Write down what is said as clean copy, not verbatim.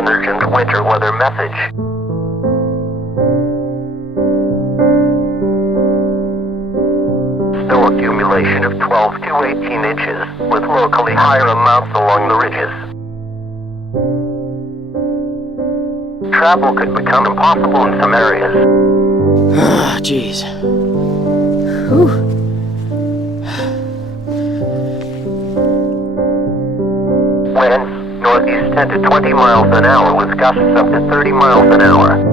an urgent winter weather message. Snow accumulation of 12 to 18 inches, with locally higher amounts along the ridges. Travel could become impossible in some areas. Ah, jeez. Whew. Winds, northeast 10 to 20 miles an hour with gusts up to 30 miles an hour.